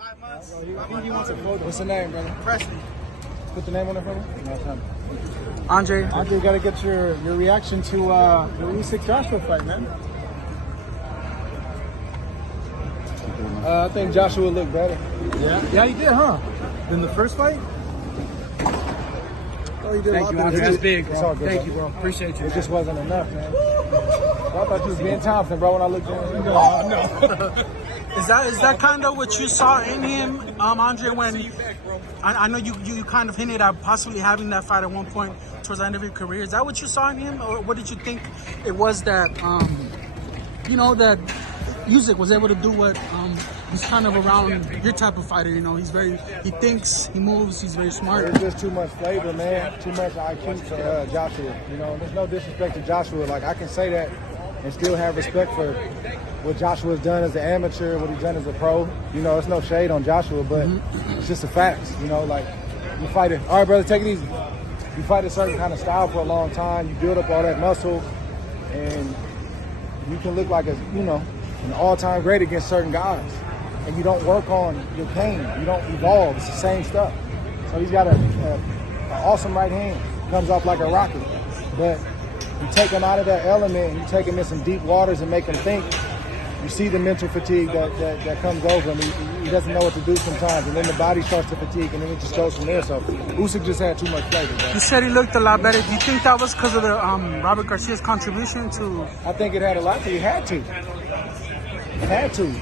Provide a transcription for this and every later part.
5 months. He wants a photo. What's the name, brother? Preston. Put the name on it for me. Andre, you got to get your reaction to the Usyk Joshua fight, man. I think Joshua looked better. yeah, he did, huh? Than the first fight? Oh, he did Thank a lot you, better. Andre. That's big, bro. It's all good, Thank bro. you, bro. Appreciate you. It just wasn't enough, man. I thought you was Ben Thompson, bro, when I looked at him. No. Is that kind of what you saw in him, Andre? When I know you kind of hinted at possibly having that fight at one point towards the end of your career. Is that what you saw in him, or what did you think it was that that Usyk was able to do? What he's kind of around your type of fighter. He thinks, he moves, he's very smart. There's just too much flavor, man. Too much IQ for Joshua. There's no disrespect to Joshua. Like, I can say that and still have respect for what Joshua's done as an amateur, what he's done as a pro. It's no shade on Joshua, but it's just the facts. Like, you fight it. All right, brother, take it easy. You fight a certain kind of style for a long time. You build up all that muscle, and you can look like an all-time great against certain guys. And you don't work on your pain. You don't evolve. It's the same stuff. So he's got an awesome right hand. Comes off like a rocket. But you take him out of that element, you take him in some deep waters and make him think. You see the mental fatigue that comes over him. He doesn't know what to do sometimes. And then the body starts to fatigue, and then it just goes from there. So Usyk just had too much flavor, bro. You said he looked a lot better. Do you think that was because of the Robert Garcia's contribution to? I think it had a lot to. He had to.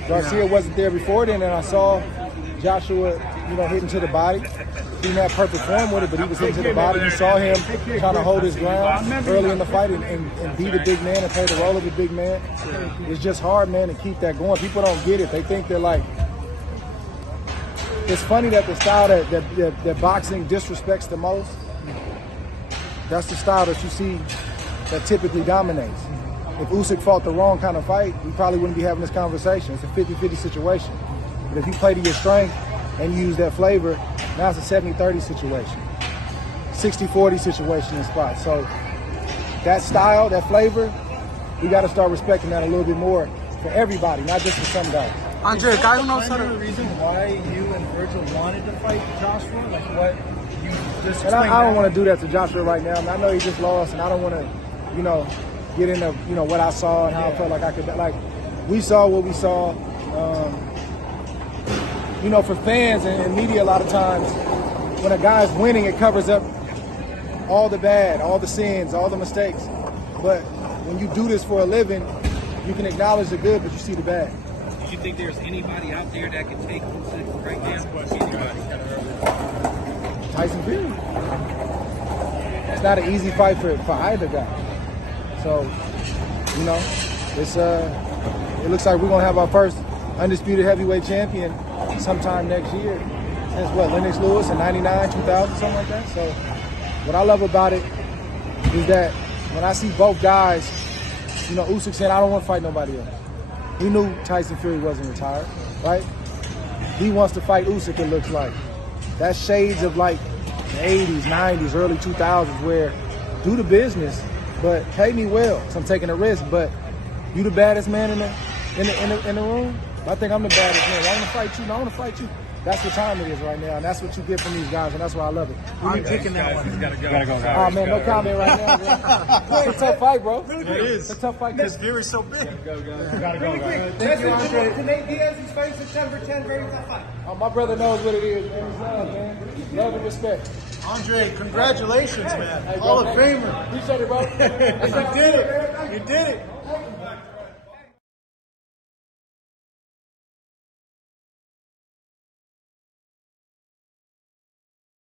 Garcia wasn't there before then, and I saw Joshua, hitting to the body. He didn't have perfect form with it, but he was hitting to the body. You saw him trying to hold his ground early in the fight and be the big man and play the role of the big man. It's just hard, man, to keep that going. People don't get it. They think they're like, it's funny that the style that boxing disrespects the most, that's the style that you see that typically dominates. If Usyk fought the wrong kind of fight, we probably wouldn't be having this conversation. It's a 50-50 situation. But if you play to your strength and you use that flavor, now it's a 70-30 situation. 60-40 situation in spots. So that style, that flavor, we got to start respecting that a little bit more for everybody, not just for some guys. Andre, a guy who knows how to... the reason why you and Virgil wanted to fight Joshua? Like, what you just And I don't want to do that to Joshua right now. I know he just lost, and I don't want to, get into, what I saw and how I felt like I could. Like, we saw what we saw. For fans and media, a lot of times, when a guy's winning, it covers up all the bad, all the sins, all the mistakes. But when you do this for a living, you can acknowledge the good, but you see the bad. Do you think there's anybody out there that can take Usyk right now? Tyson Fury. It's not an easy fight for either guy. So, it looks like we're gonna have our first undisputed heavyweight champion sometime next year. Since Lennox Lewis in '99, 2000, something like that. So, what I love about it is that when I see both guys, Usyk said, "I don't want to fight nobody else." He knew Tyson Fury wasn't retired, right? He wants to fight Usyk. It looks like that's shades of like the '80s, '90s, early 2000s, where do the business. But pay me well, so I'm taking a risk. But you the baddest man in the room? I think I'm the baddest man. I want to fight you. No, I want to fight you. That's what time it is right now, and that's what you get from these guys, and that's why I love it. I'm taking that one. He's got to go. Oh man, no comment right now, bro. It's a tough fight, bro. It is. It's a tough fight. This Fury's so big. Really quick, Thank you, Andre. to Nate Diaz, he's fighting September 10th, very tough fight. Oh, my brother knows what it is, man. It's love, man. Love and respect. Andre, congratulations, man. Hall of Famer. Appreciate it, bro. You did it. You did it.